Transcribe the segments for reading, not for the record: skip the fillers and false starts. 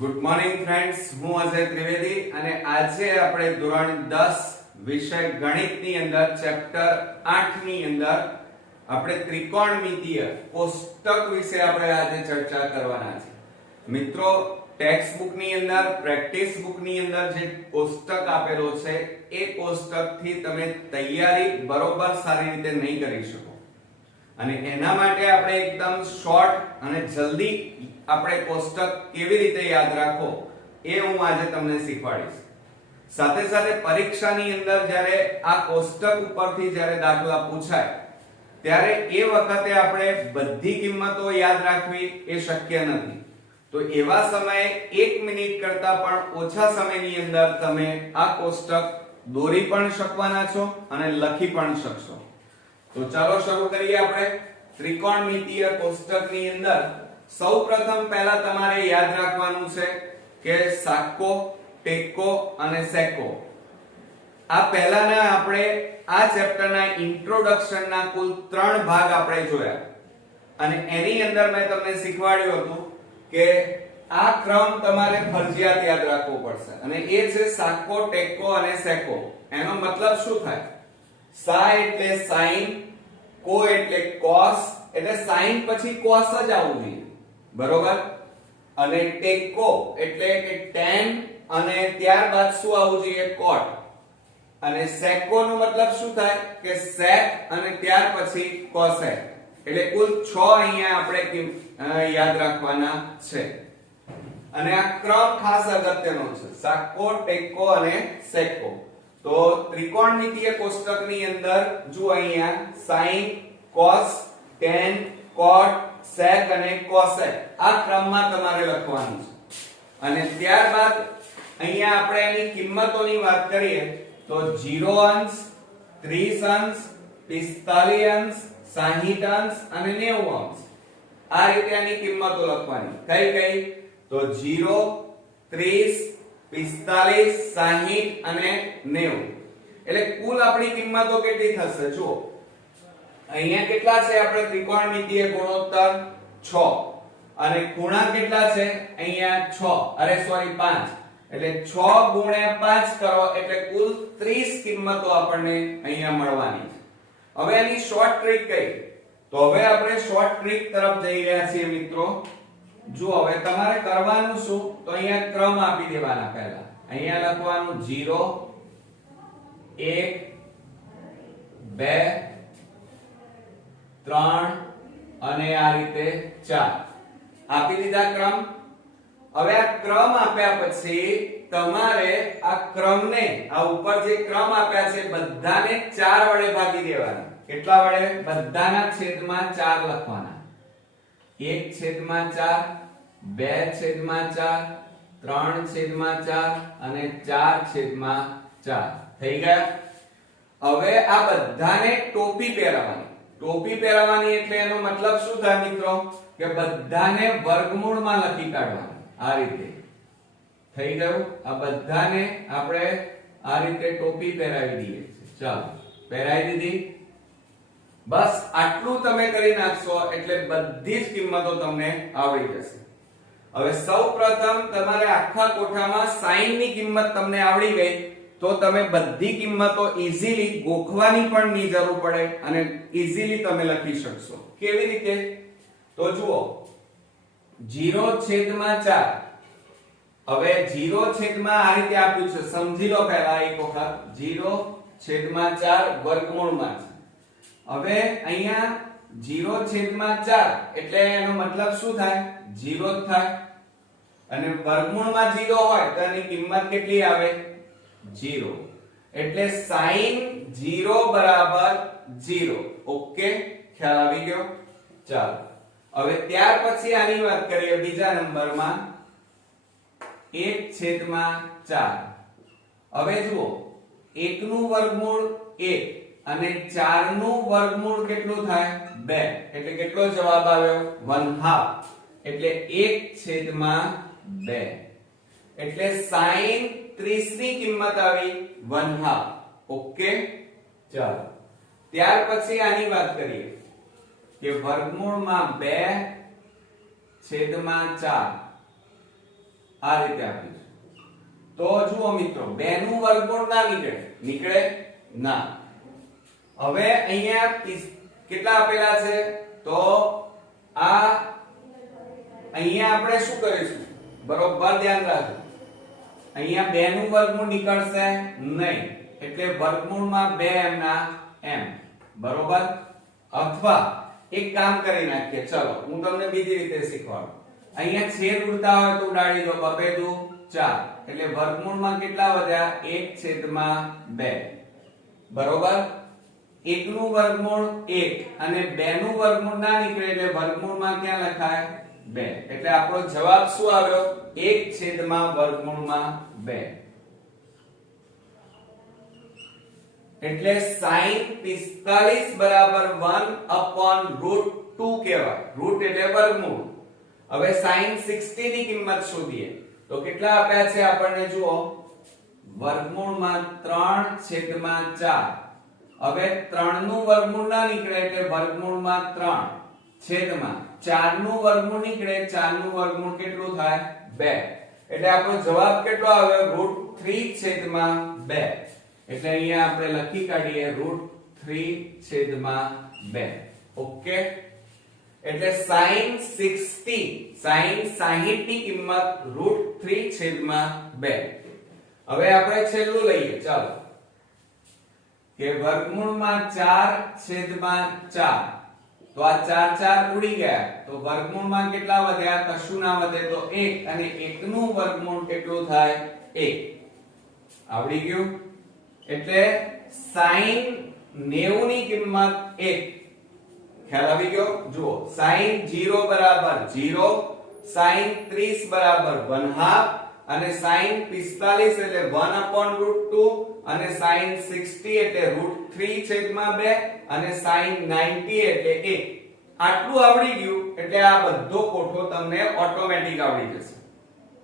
Good morning friends, હું અજય ત્રિવેદી અને આજે આપણે ધોરણ 10 વિષય ગણિતની અંદર ચેપ્ટર 8 ની અંદર આપણે ત્રિકોણમિતિય કોષ્ટક વિશે આપણે આજે ચર્ચા કરવાના છે. મિત્રો, ટેક્સ્ટ બુક ની અંદર, પ્રેક્ટિસ બુક ની અંદર જે કોષ્ટક આપેલો છે એ કોષ્ટકથી તમે તૈયારી બરોબર સારી રીતે નહીં કરી શકો અને એના માટે આપણે એકદમ શોર્ટ અને જલ્દી આપણે કોષ્ટક કેવી રીતે યાદ રાખો એ હું આજે તમને શીખવાડીશ. સાથે સાથે પરીક્ષાની અંદર જ્યારે આ કોષ્ટક ઉપરથી જ્યારે દાખલા પૂછાય ત્યારે એ વખતે આપણે બધી કિંમતો યાદ રાખવી એ શક્ય નથી. તો એવા સમયે 1 મિનિટ કરતા પણ ઓછા સમયની અંદર તમે આ કોષ્ટક દોરી પણ શકવાના છો અને લખી પણ શકશો. તો ચાલો શરૂ કરીએ. આપણે ત્રિકોણમિતિય કોષ્ટકની અંદર સૌપ્રથમ પહેલા તમારે યાદ રાખવાનું છે કે સાકો, ટેકો અને સેકો. આ પહેલાના આપણે આ ચેપ્ટરના ઇન્ટ્રોડક્શનના કુલ 3 ભાગ આપણે જોયા અને એની અંદર મેં તમને શીખવાડ્યું હતું કે આ ક્રમ તમારે ફરજિયાત યાદ રાખવો પડશે અને એ છે સાકો, ટેકો અને સેકો. એનો મતલબ શું થાય? સા એટલે સાઈન, કો એટલે કોસ, એટલે સાઈન પછી કોસ જ આવવું જોઈએ, બરોબર? અને ટેકો એટલે કે tan અને ત્યારબાદ શું આવવું જોઈએ? કોટ. અને સેકો નો મતલબ શું થાય કે sec અને ત્યાર પછી cosec. એટલે કુલ 6 અહીંયા આપણે યાદ રાખવાના છે અને આ ક્રમ ખાસ અગત્યનો છે: સાકો, ટેકો અને સેકો. તો ત્રિકોણમિતિય કોષ્ટકની અંદર જો અહીંયા sin, cos, tan, cot, sec અને cosec આ ક્રમમાં તમારે લખવાનું છે. અને ત્યારબાદ અહીંયા આપણે એની કિંમતોની વાત કરીએ તો 0 અંશ, 30 અંશ, 45 અંશ, 60 અંશ અને 90 અંશ આ રીતે આની કિંમતો લખવાની. કઈ કઈ? તો 0, 30, 45, 60 અને 90. એટલે કુલ આપણી કિંમતો કેટલી થશે? જો અહીંયા કેટલા છે? આપણે ત્રિકોણમિતિય ગુણોત્તર 6 અને ખૂણા કેટલા છે? અહીંયા 5. એટલે 6 ગુણ્યા 5 કરો એટલે કુલ 30 કિંમતો આપણને અહીંયા મળવાની છે. હવે એની શોર્ટ ટ્રીક કઈ? તો હવે આપણે શોર્ટ ટ્રીક તરફ જઈ રહ્યા છીએ મિત્રો. જો હવે તમારે કરવાનું શું? તો અહીંયા ક્રમ આપી દેવાના. પહેલા અહીંયા લખવાનું 0, 1, 2, 3 અને આ રીતે 4 આપી દીધા ક્રમ. હવે આ ક્રમ આપ્યા પછી તમારે આ ક્રમને, આ ઉપર જે ક્રમ આપ્યા છે બધાને 4 વડે ભાગી દેવાના. કેટલા વડે? બધાના છેદમાં 4 લખવાના. 1/4, 2/4, 3/4 અને 4/4 થઈ ગયા. હવે આ બધાને ટોપી પહેરાવવાની. ટોપી પહેરાવવાની એટલે એનો મતલબ શું થાય મિત્રો? કે બધાને વર્ગમૂળમાં લખી કાઢવાના. આ રીતે થઈ ગયું. આ બધાને આપણે આ રીતે ટોપી પહેરાવી દઈએ. ચાલો, પહેરાવી દીધી. બસ આટલું તમે કરી નાખશો એટલે બધી જ કિંમતો તમને આવડી જશે. હવે સૌપ્રથમ તમારે આખા કોઠામાં sin ની કિંમત તમને આવડી ગઈ તો તમે બધી કિંમતો ઈઝીલી ગોખવાની પણ ની જરૂર પડે અને ઈઝીલી તમે લખી શકશો. કેવી રીતે? તો જુઓ, 0/4. હવે 0/ આ રીતે આપ્યું છે, સમજી લો પહેલા એક વખત. 0/4 વર્ગમૂળમાં છે. હવે અહીંયા 0/4 એટલે એનો મતલબ શું થાય? 0 જ થાય. અને વર્ગમૂળમાં 0 હોય તો એની કિંમત કેટલી આવે? 0. એટલે sin 0 બરાબર 0. ઓકે, ખ્યાલ આવી ગયો? ચાલો, હવે ત્યાર પછી આની વાત કરીએ બીજા નંબરમાં 1/4. હવે જુઓ, 1 નું વર્ગમૂળ 1 અને 4 નું વર્ગમૂળ કેટલું થાય? 2. એટલે કેટલો જવાબ આવ્યો? 1/2. એટલે 1/2. એટલે sin 30 ની કિંમત આવી 1/2. ઓકે, ચાલો. ત્યાર પછી આની વાત કરીએ કે વર્ગમૂળમાં 2/4 આ રીતે આપ્યું છે. તો જુઓ મિત્રો 2 નું વર્ગમૂળ ના નીકળે ના. હવે અહીંયા કેટલા આપેલા છે? તો આ અહીંયા આપણે શું કરીશું? બરોબર ધ્યાન રાખજો. અહીંયા 2 નું વર્ગમૂળ નીકળશે નહીં, એટલે વર્ગમૂળમાં 2m ના m. બરોબર? અથવા એક કામ કરી નાખીએ, ચલો હું તમને બીજી રીતે શીખવાડું. અહીંયા છેદ ઉડતા હોય તો ઉડાડી દો, 2 2 4, એટલે વર્ગમૂળમાં કેટલા વધ્યા? 1/2. બરોબર? 1 નું વર્ગમૂળ 1 અને 2 નું વર્ગમૂળ ના નીકળે એટલે વર્ગમૂળમાં ક્યાં લખાય? 2. એટલે આપણો જવાબ શું આવ્યો? 1/વર્ગમૂળમાં 2. એટલે sin 45 બરાબર 1/√2 કહેવાય. રૂટ એટલે વર્ગમૂળ. હવે sin 60 ની કિંમત શોધીએ તો કેટલા આપ્યા છે આપણને? જુઓ, વર્ગમૂળમાં 3/4. હવે 3 નું વર્ગમૂળ ના નીકળે એટલે વર્ગમૂળમાં 3 છેદમાં 4 નું વર્ગમૂળ નીકળે, 4 નું વર્ગમૂળ કેટલું થાય? 2. એટલે આપણો જવાબ કેટલો આવ્યો? √3/2. એટલે અહીંયા આપણે લખી કાઢીએ √3/2. ઓકે? એટલે sin 60 ની કિંમત √3/2. હવે આપણે છેલ્લું લઈએ, ચાલો, કે વર્ગમૂળમાં 4/4. તો આ 4 4 ઉડી ગયા, તો વર્ગમૂળમાં કેટલા વધ્યા? કશું ના વધે, તો 1, અને 1 નું વર્ગમૂળ કેટલું થાય? 1. આવડી ગયું? એટલે sin 90 ની કિંમત 1. ખ્યાલ આવી ગયો? જુઓ, sin 0 બરાબર 0, sin 30 બરાબર 1/2, અને sin 45 એટલે 1/√2, અને sin 60 એટલે √3/2, અને sin 90 એટલે 1. આટલું આવડી ગયું એટલે આ બધો કોઠો તમને ઓટોમેટિક આવડી જશે.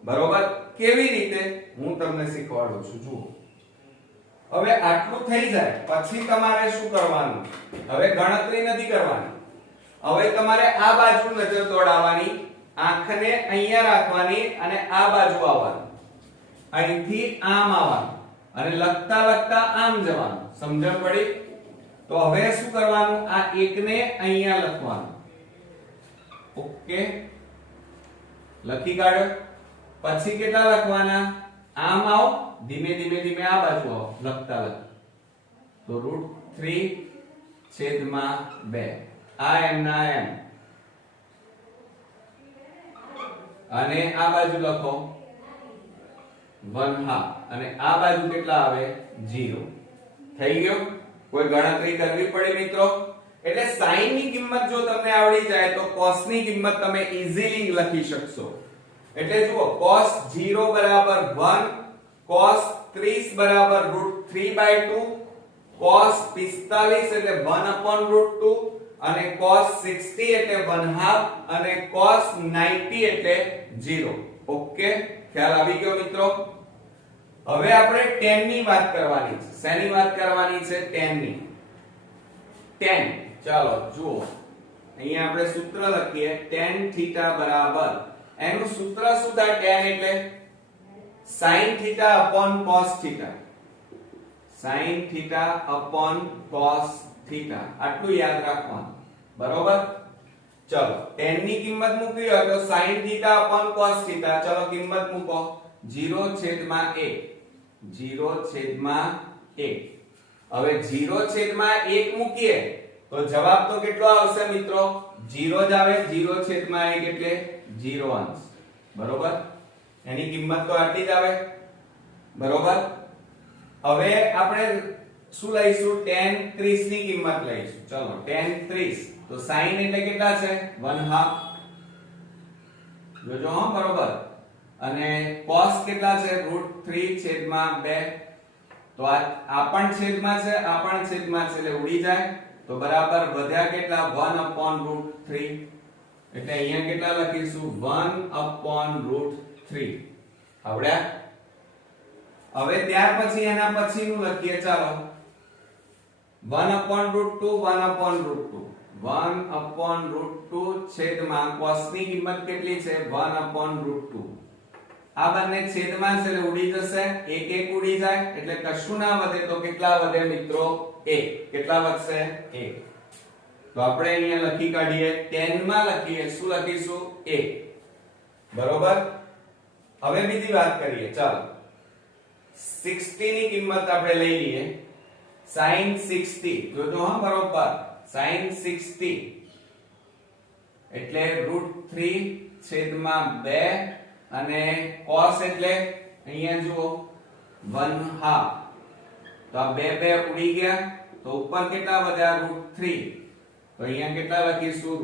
બરોબર? કેવી રીતે? હું તમને શીખવાડું છું. જુઓ, હવે આટલું થઈ જાય પછી તમારે શું કરવાનું? હવે ગણતરી નથી કરવાની. હવે તમારે આ બાજુ નજર દોડાવવાની, આંખને અહીંયા રાખવાની અને આ બાજુ આવવાનું. અહીંથી આમ આવવાનું અને લખતા લખતા આમ જવાનું. સમજણ પડી? તો હવે શું કરવાનું? આ એકને અહીંયા લખવાનું. ઓકે? લખી કાઢો. પછી કેટલા લખવાના? આમ આવો, ધીમે ધીમે ધીમે આ બાજુ આવો, લખતા લખતા. તો √3/2. આ m ના m, અને આ બાજુ લખો 1/2, અને આ બાજુ કેટલા આવે? 0. થઈ ગયો? કોઈ ગણતરી કરવી પડે મિત્રો? એટલે sin ની કિંમત જો તમને આવડી જાય તો cos ની કિંમત તમે ઈઝીલી લખી શકશો. એટલે જુઓ, cos 0 બરાબર 1, cos 30 બરાબર √3/2, cos 45 એટલે 1/√2, અને cos 60 એટલે 1/2, અને cos 90 એટલે 0. ઓકે? ખ્યાલ આવી ગયો મિત્રો? હવે આપણે tan ની વાત કરવાની છે. શેની વાત કરવાની છે? tan ની. tan, ચાલો જુઓ, અહીંયા આપણે સૂત્ર લખીએ. tan થીટા બરાબર, એનું સૂત્ર શું થાય? tan એટલે sin theta upon cos theta. sin theta upon cos theta. આટલું યાદ રાખવાનું. બરોબર? ચલો, tan ની કિંમત મૂકવી હોય તો sin theta upon cos theta. ચલો કિંમત મૂકો. 0/1. 0/1. હવે 0/1 મૂકીએ તો જવાબ તો કેટલો આવશે મિત્રો? 0 જ આવે. 0/1 એટલે 0 અંશ. બરોબર? એની કિંમત તો આટલી જ આવે. બરોબર? હવે આપણે શું લઈશું? tan 30 ની કિંમત લઈશું. ચલો, tan 30. તો sin એટલે કેટલા છે? 1/2. જોજો હો, બરોબર. અને cos કેટલા છે? √3/2. તો આ પણ છેદમાં છે, આ પણ છેદમાં છે, એટલે ઉડી જાય. તો બરાબર વધ્યા કેટલા? 1/√3. એટલે અહીંયા કેટલા લખીશું? 1/√3. આવડ્યા? હવે ત્યાર પછી એના પછીનું લખીએ. ચાલો, 1/√2. 1/√2 છેદમાં cos ની કિંમત કેટલી છે? 1/√2. આ બંને છેદમાં છે એટલે ઉડી જશે, એક એક ઉડી જાય એટલે કશું ના વધે. તો કેટલા વધે મિત્રો? 1. કેટલા વધશે? 1. તો આપણે અહીંયા લખી કાઢીએ, 10 માં લખીએ, શું લખીશું? 1. બરોબર. હવે બીજી વાત કરીએ, ચાલો 60 ની કિંમત આપણે લઈ લઈએ. sin 60 જોજો હા બરોબર. sin 60 એટલે √3 છેદમાં 2 અને cos એટલે અહીંયા જુઓ 1/2. તો આ બે બે ઉડી ગયા તો ઉપર કેટલા વધ્યા? √3. તો અહીંયા કેટલા લખીશું?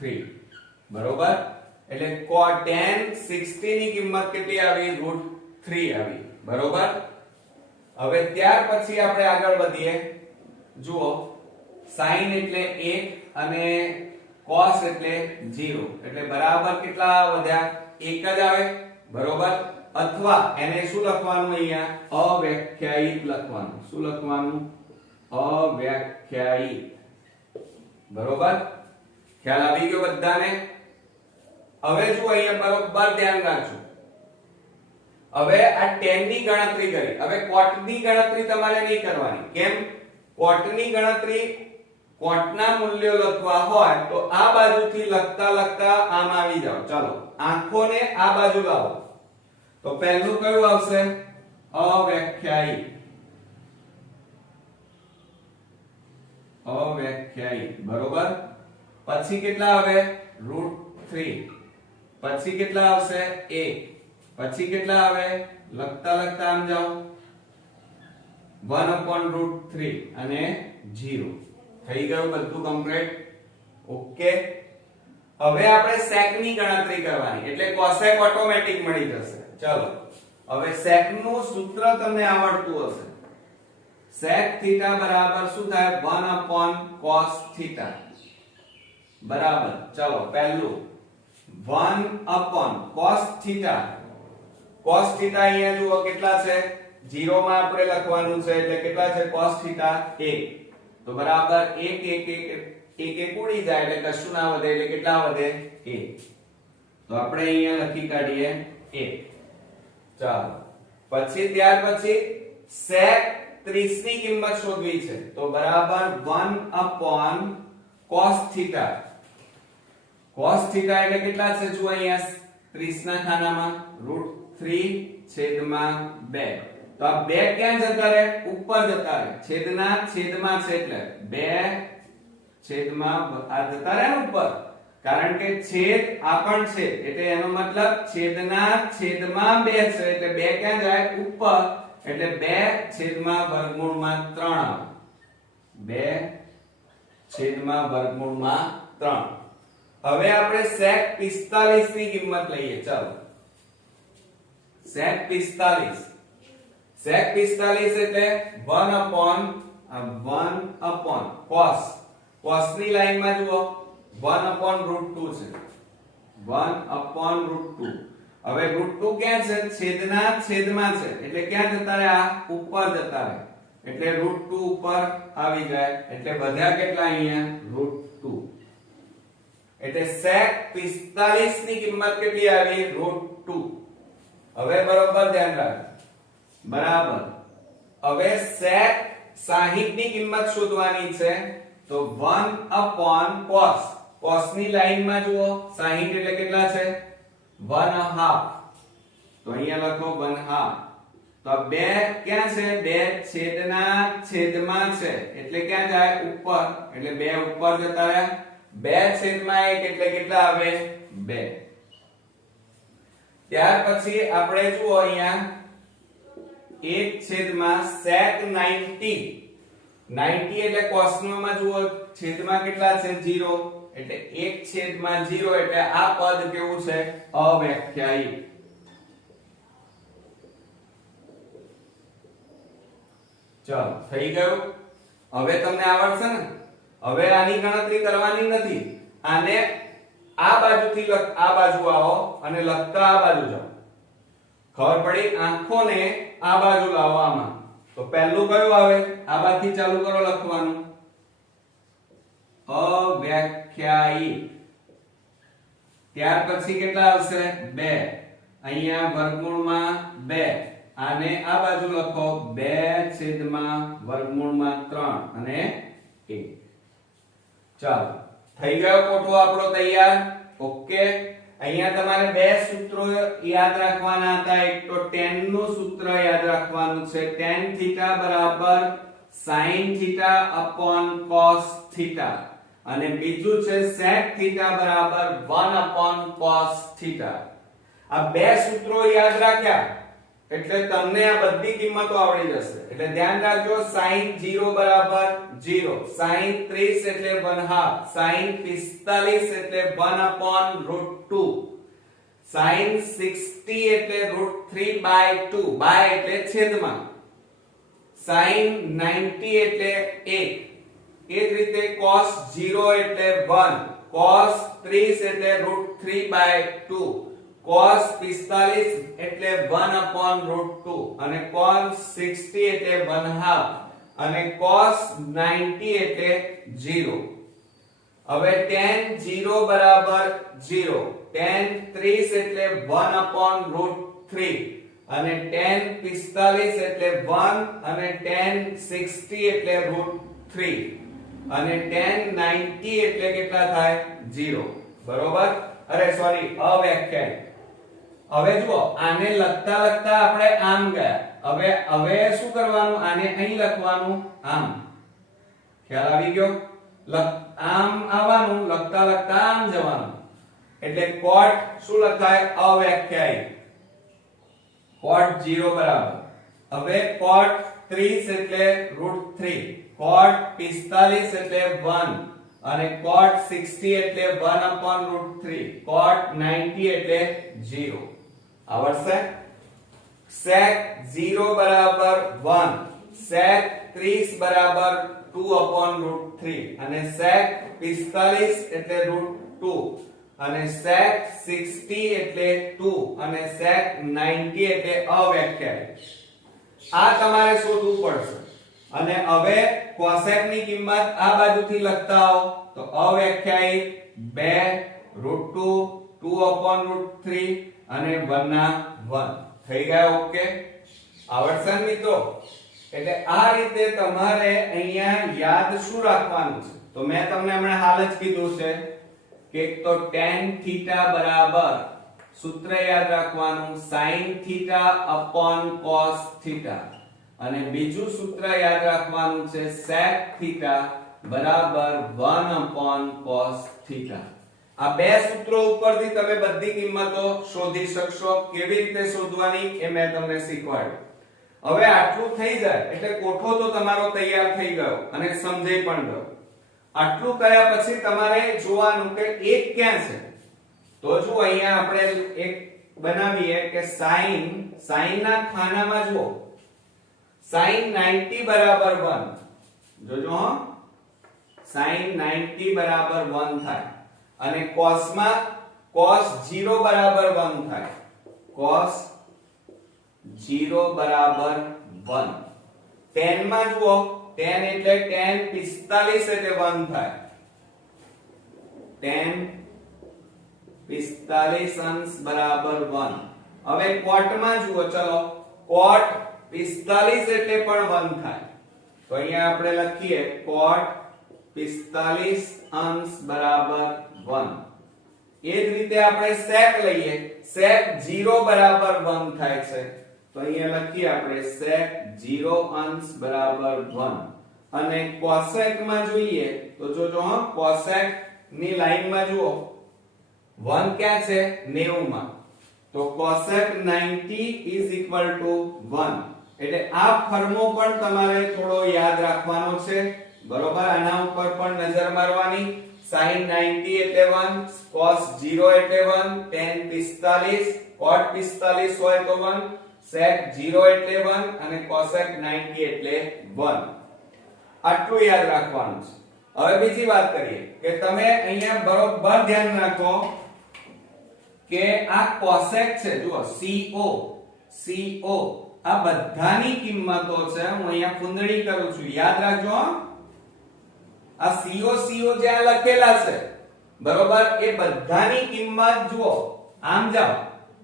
√3. બરોબર. એટલે tan 60 ની કિંમત કેટલી આવી? √3 આવી. બરોબર. હવે ત્યાર પછી આપણે આગળ વધીએ. જુઓ sin એટલે 1 અને cos એટલે 0 એટલે બરાબર કેટલા વધ્યા? 1 જ આવે. બરોબર. અથવા એને શું લખવાનું? અહીંયા અવ્યાખ્યાયિત લખવાનું. શું લખવાનું? અવ્યાખ્યાયિત. બરોબર. ખ્યાલ આવી ગયો બધાને? હવે જો અહીંયા બરોબર ધ્યાન રાખજો. હવે આ tan ની ગણતરી કરી. હવે cot ની ગણતરી તમારે નહીં કરવાની. કેમ? cot ની ગણતરી cot ના મૂલ્યો લખવા હોય તો આ બાજુથી લખતા લખતા આમ આવી જાઓ. ચાલો આંખોને આ બાજુ લાવો. તો પહેલું કયું આવશે? અવ્યાખ્યાયિત. અવ્યાખ્યાયિત. બરોબર. પછી કેટલા આવે? √3. પછી કેટલા આવશે? 1. પછી કેટલા આવે? લખતા લખતા આમ જાઓ 1/√3 અને 0. થઈ ગયું બધું કમ્પ્લીટ? ઓકે. હવે આપણે sec ની ગણતરી કરવાની એટલે cosec ઓટોમેટિક મળી જશે. ચલો હવે sec નું સૂત્ર તમને આવડતું હશે. sec θ બરાબર શું થાય? 1/cos θ બરાબર. ચલો પહેલું 1/cos θ. cos θ અહીંયા જુઓ કેટલા છે? 0 માં આપણે લખવાનું છે એટલે કેટલા છે? cos θ 1. તો બરાબર 1 1 1 1 ઉડી જાય એટલે કશું ના વધે એટલે કેટલા વધે? 1. તો આપણે અહીંયા લખી કાઢીએ 1. ચાલો પછી ત્યાર પછી sec 30 ની કિંમત શોધવી છે. તો બરાબર 1/cos θ. cos θ એટલે કેટલા છે? જો અહીંયા 30 ના ખાનામાં √3/2. તો આ 2 ક્યાં જતા રહે? ઉપર જતા રહે. છેદના છેદમાં છે એટલે 2 આ જતા રહે ને ઉપર. કારણ કે છેદ આ પણ છે એટલે એનો મતલબ છેદના છેદમાં 2 છે એટલે 2 ક્યાં જાય? ઉપર. એટલે 2/√3 આવે. 2/√3. હવે આપણે sec 45 ની કિંમત લઈએ. ચાલો sec 45. sec 45 એટલે 1/cos. cos ની લાઈનમાં જુઓ 1/√2 છે. 1/√2. હવે √2 ક્યાં છે? છેદના છેદમાં છે એટલે ક્યાં જતા રહે? આ ઉપર જતા રહે એટલે √2 ઉપર આવી જાય એટલે વધ્યા કેટલા અહીંયા? √2. એટલે sec 45 ની કિંમત કેટલી આવી? √2. હવે બરોબર ધ્યાન રાખો. બરાબર. હવે sec 60 ની કિંમત શોધવાની છે. તો 1/cos. cos ની લાઈનમાં જુઓ 60 એટલે કેટલા છે? 1/2. તો અહીંયા લખો 1/2. તો 2 ક્યાં છે? 2 છેદના છેદમાં છે એટલે ક્યાં જાય? ઉપર. એટલે 2 ઉપર જતા રહ્યા. 2/1 એટલે કેટલા આવે? 2. ત્યાર પછી આપણે જુઓ અહીંયા 1/sec 90. 90 એટલે cos માં જુઓ છેદમાં કેટલા છે? 0. એટલે 1/0 એટલે આ પદ કેવું છે? અવ્યાખ્યાયિત. ચાલો થઈ ગયું. હવે તમને આવડશે ને? હવે આની ગણતરી કરવાની નથી. આને આ બાજુથી આ બાજુ આવો અને લખતા આ બાજુ જાઓ. ખબર પડી? આંખોને આ બાજુ લાવો આમાં. તો પહેલું કયું આવે? આ બાજુથી ચાલુ કરો લખવાનું. અવ્યાખ્યાયિત. ત્યાર પછી કેટલા આવશે? 2. અહીંયા વર્ગમૂળમાં 2 આને આ બાજુ લખો 2/√3 અને 1. ચાલો થઈ ગયો કોઠો આપણો તૈયાર. ઓકે, અહીંયા તમારે બે સૂત્રો યાદ રાખવાના હતા. એક તો tan નું સૂત્ર યાદ રાખવાનું છે, tan θ બરાબર sin θ upon cos θ, અને બીજું છે sec θ બરાબર 1 upon cos θ. આ બે સૂત્રો યાદ રાખ્યા એટલે તમને આ બધી કિંમતો આવડી જશે. એટલે ધ્યાન રાખજો, sin 0 બરાબર 0, sin 30 એટલે 1/2, sin 45 એટલે 1/√2, sin 60 એટલે √3/2, by એટલે છેદમાં, sin 90 એટલે 1. એ જ રીતે cos 0 એટલે 1, cos 30 એટલે √3/2, cos 45 એટલે 1/√2 અને cos 60 એટલે 1/2 અને cos 90 એટલે 0. હવે tan 0 બરાબર 0, tan 30 એટલે 1/√3 અને tan 45 એટલે 1 અને tan 60 એટલે √3 અને tan 90 એટલે કેટલા થાય? 0. બરોબર? અરે સોરી, અવ્યાખ્યાયિત. હવે જુઓ, આને લખતા લખતા આપણે આમ ગયા. હવે શું કરવાનું? આને અહીં લખવાનું આમ. ખ્યાલ આવી ગયો? આમ આવવાનું, લખતા લખતા આમ જવાનું. એટલે cot શું લખાય? અવ્યાખ્યાયિત. cot 0 બરાબર. હવે cot 30 એટલે √3, cot 45 એટલે 1 અને cot 60 એટલે 1/√3, cot 90 એટલે 0. આવડશે? sec 0 બરાબર 1, sec 30 બરાબર 2/√3 અને sec 45 એટલે √2 અને sec 60 એટલે 2 અને sec 90 એટલે અવ્યાખ્યાયિત. આ તમારે શોધવું પડશે. અને હવે cosec ની કિંમત આ બાજુથી લખતા આવો તો અવ્યાખ્યાયિત 2√2, 2/√3 અને 1/1 થઈ ગયા. ઓકે, આવડશે ને મિત્રો? એટલે આ રીતે તમારે અહીંયા યાદ શું રાખવાનું છે? તો મેં તમને હમણાં હાલ જ કીધું છે કે એક તો tan θ બરાબર સૂત્ર યાદ રાખવાનું sin θ upon cos θ, અને બીજું સૂત્ર યાદ રાખવાનું છે sec θ બરાબર 1/cos θ. આ બે સૂત્રો ઉપરથી તમે બધી કિંમતો શોધી શકશો. કેવી રીતે શોધવાની એ મેં તમને શીખવાડ્યું. હવે આટલું થઈ જાય એટલે કોઠો તો તમારો તૈયાર થઈ ગયો અને સમજાઈ પણ ગયો. આટલું કર્યા પછી તમારે જોવાનું કે એક ક્યાં છે. તો જો અહીંયા આપણે એક બનાવીએ કે sin ના ખાનામાં જુઓ, sin 90 બરાબર 1. જોજો હો, sin 90 બરાબર 1 થાય અને cos માં cos 0 બરાબર 1 થાય. cos 0 બરાબર 1. tan માં જુઓ, tan એટલે tan 45 એટલે 1 થાય. tan 45 અંશ બરાબર 1. હવે cot માં જુઓ, ચલો cot 45 એટલે પણ 1 થાય. તો અહીંયા આપણે લખીએ cot 45 અંશ બરાબર 1. એ જ રીતે આપણે sec લઈએ, sec 0 બરાબર 1 થાય છે. તો અહીંયા લખીએ આપણે sec 0 અંશ બરાબર 1. અને cosec માં જોઈએ તો જોજો હો, cosec ની લાઈનમાં જુઓ 1 ક્યાં છે? 90 માં. તો cosec 90 1. એટલે આ ફર્મો પણ તમારે થોડો યાદ રાખવાનો છે. બરોબર? આના ઉપર પણ નજર મારવાની. sin 90 એટલે 1, cos 0 એટલે 1, tan 45, cot 45 હોય તો 1, sec 0 એટલે 1 અને cosec 90 એટલે 1. આટલું યાદ રાખવાનું છે. હવે બીજી વાત કરીએ કે તમે અહીંયા બરોબર ધ્યાન રાખો કે આ cosec છે, જુઓ co આ બધાની કિંમતો છે. હું અહીંયા ફૂંદણી કરું છું, યાદ રાખજો. આ co જ્યાં લખેલા છે, બરોબર, એ બધાની કિંમત જુઓ. આમ જાઓ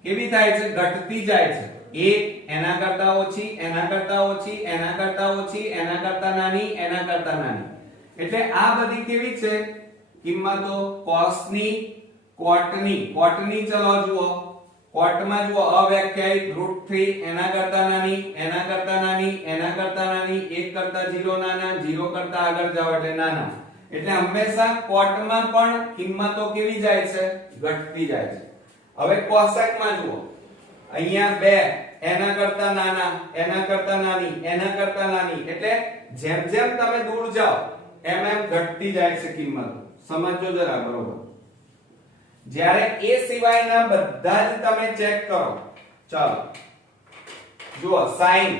કેવી થાય છે? ઘટતી જાય છે. 1 એના કરતા ઓછી, એના કરતા ઓછી, એના કરતા ઓછી, એના કરતા નાની, એના કરતા નાની. એટલે આ બધી કેવી છે કિંમતો? cosની, cotની ચલો જુઓ. cotમાં જુઓ અવ્યાખ્યાયિત √3 એના કરતા નાની, એના કરતા નાની, એના કરતા નાની, 1 કરતા 0 નાના, 0 કરતા આગળ જાવ એટલે નાના. એટલે હંમેશા cotમાં પણ કિંમતો કેવી જાય છે? ઘટતી જાય છે. હવે cosecમાં જુઓ, અહીંયા 2 એના કરતા નાના, એના કરતા નાની, એના કરતા નાની. એટલે જેમ જેમ તમે દૂર જાઓ એમ એમ ઘટતી જાય છે કિંમતો. સમજો જરા બરોબર. જ્યારે એ સિવાયના બધા જ તમે ચેક કરો. ચાલો જુઓ, sin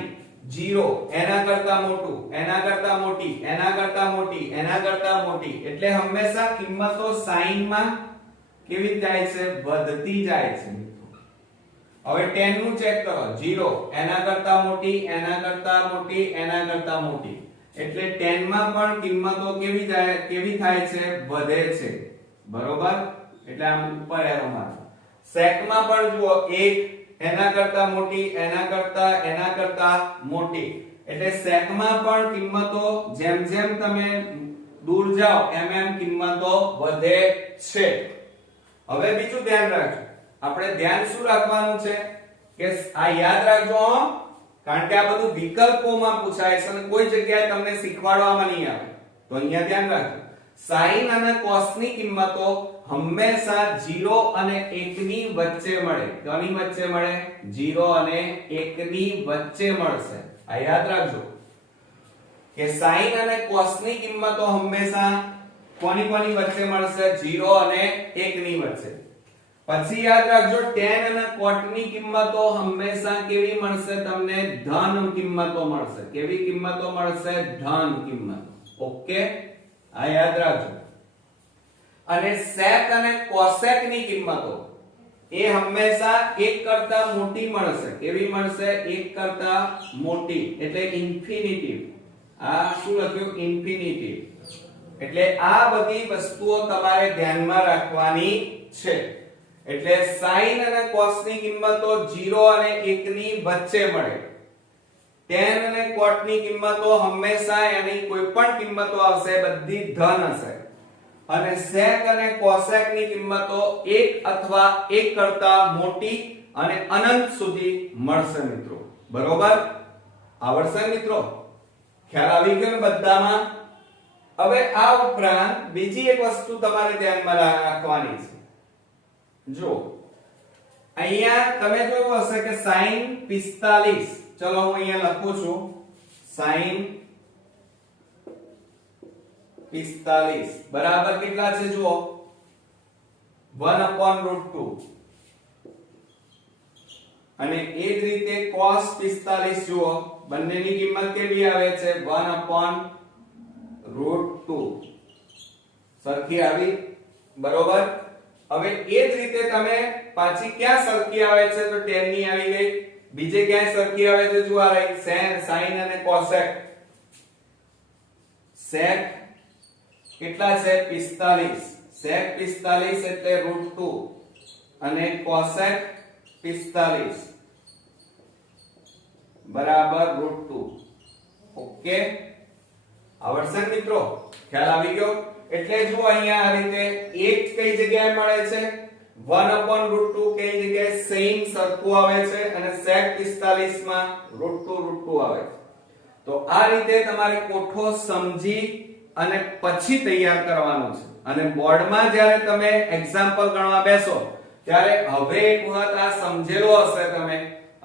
0 એના કરતા મોટું, એના કરતા મોટી, એના કરતા મોટી, એના કરતા મોટી. એટલે હંમેશા કિંમતો sin માં કેવી જાય છે? વધતી જાય છે. હવે 10 નું ચેક કરો. 0 એના કરતા મોટી, એના કરતા મોટી, એના કરતા મોટી. એટલે 10 માં પણ કિંમતો કેવી થાય છે? વધે છે. બરોબર? એટલે આમ ઉપર એરો મારો. sec માં પણ જુઓ, 1 એના કરતા મોટી, એના કરતા મોટી. એટલે sec માં પણ કિંમતો જેમ જેમ તમે દૂર જાઓ એમ એમ કિંમતો વધે છે. હવે બીજું ધ્યાન રાખજો. આપણે ધ્યાન શું રાખવાનું છે કે આ યાદ રાખજો હો, કારણ કે આ બધું વિકલ્પોમાં પૂછાય છે અને કોઈ જગ્યાએ તમને શીખવાડવામાં નહીં આવે. તો અહીંયા ધ્યાન રાખજો. sin અને cos ની કિંમતો હંમેશા 0 અને 1 ની વચ્ચે મળે. કોની વચ્ચે મળે? 0 અને 1 ની વચ્ચે મળશે. આ યાદ રાખજો કે sin અને cos ની કિંમતો હંમેશા કોની વચ્ચે મળશે? 0 અને 1 ની વચ્ચે. પછી યાદ રાખજો tan અને cot ની કિંમતો હંમેશા કેવી મળશે? તમને ધન કિંમતો મળશે. કેવી કિંમતો મળશે? ધન કિંમતો. ઓકે, આ યાદ રાખજો. અને sec અને cosec ની કિંમતો એ હંમેશા 1 કરતા મોટી મળશે. કેવી મળશે? 1 કરતા મોટી. એટલે ઇન્ફિનિટિવ. આ શું લખ્યું? ઇન્ફિનિટિવ. એટલે આ બધી વસ્તુઓ તમારે ધ્યાનમાં રાખવાની છે. એટલે sin અને cos ની કિંમતો 0 અને 1 ની વચ્ચે મળે. tan અને cot ની કિંમતો હંમેશા એની કોઈ પણ કિંમતો આવશે બધી ધન હશે. અને sec અને cosec ની કિંમતો 1 અથવા 1 કરતા મોટી અને અનંત સુધી મળશે મિત્રો. બરોબર? આવડશે મિત્રો? ખ્યાલ આવી ગયો બધામાં? હવે આ ઉપરાંત બીજી એક વસ્તુ તમારે ધ્યાનમાં રાખવાની છે. જો અહીંયા તમે જોયું હશે કે sin 45. ચલો હું અહીંયા લખું છું sin 45 બરાબર કેટલા છે? જુઓ 1/√2. અને એ જ રીતે cos 45 જુઓ, બંનેની કિંમત કેવી આવે છે? 1/√2. સરખી આવી. બરોબર? હવે એ જ રીતે તમે પાછી ક્યાં સરખી આવે છે? તો 10 ની આવી ગઈ. બીજે ક્યાં સરખી આવે છે? જો આ રહી sin અને cosec. sec કેટલા છે? 45. sec 45 એટલે √2 અને cosec 45 બરાબર √2. ઓકે, આવડશે મિત્રો? ખ્યાલ આવી ગયો? એટલે જો અહીંયા આ રીતે 1 કઈ જગ્યાએ મળે છે? 1/√2 કઈ જગ્યાએ સેમ સરખું આવે છે અને sec 45 માં √2 આવે છે. તો આ રીતે તમારે કોઠો સમજી અને પછી તૈયાર કરવાનો છે. અને બોર્ડમાં જ્યારે તમે એક્ઝામ્પલ ગણવા બેસો ત્યારે હવે એક વખત આ સમજેલો હશે તમે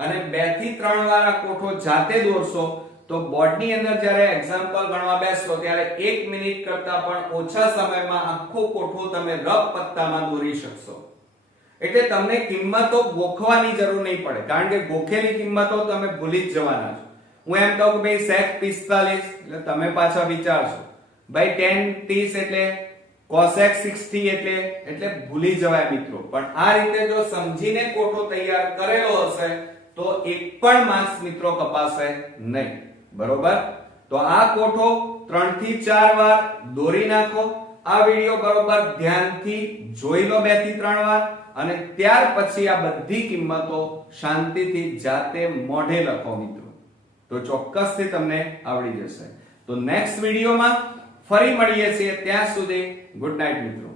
અને 2 થી 3 વાર આ કોઠો જાતે દોરશો તો બોર્ડની અંદર જ્યારે એક્ઝામ્પલ ગણવા બેસો ત્યારે 1 મિનિટ કરતા પણ ઓછા સમયમાં આખો કોઠો તમે રફ પત્તામાં દોરી શકશો. એટલે તમને કિંમતો ગોખવાની જરૂર નહીં પડે, કારણ કે ગોખેલી કિંમતો તમે ભૂલી જ જવાના છો. હું એમ કહું કે ભાઈ sec 45 એટલે તમે પાછા વિચારશો ભાઈ tan 30 એટલે cosec 60 એટલે ભૂલી જવાય મિત્રો. પણ આ રીતે જો સમજીને કોઠો તૈયાર કરેલો હશે તો એક પણ માર્ક્સ મિત્રો કપાશે નહીં. બરોબર? તો આ કોઠો 3 થી 4 વાર દોરી નાખો આ વિડિયો બરોબર ધ્યાનથી જોઈ લો 2 થી 3 વાર અને ત્યાર પછી આ બધી કિંમતો શાંતિથી જાતે મોઢે લખો મિત્રો, તો ચોક્કસથી તમને આવડી જશે. તો નેક્સ્ટ વિડિયોમાં ફરી મળીએ છીએ, ત્યાં સુધી ગુડ નાઇટ મિત્રો.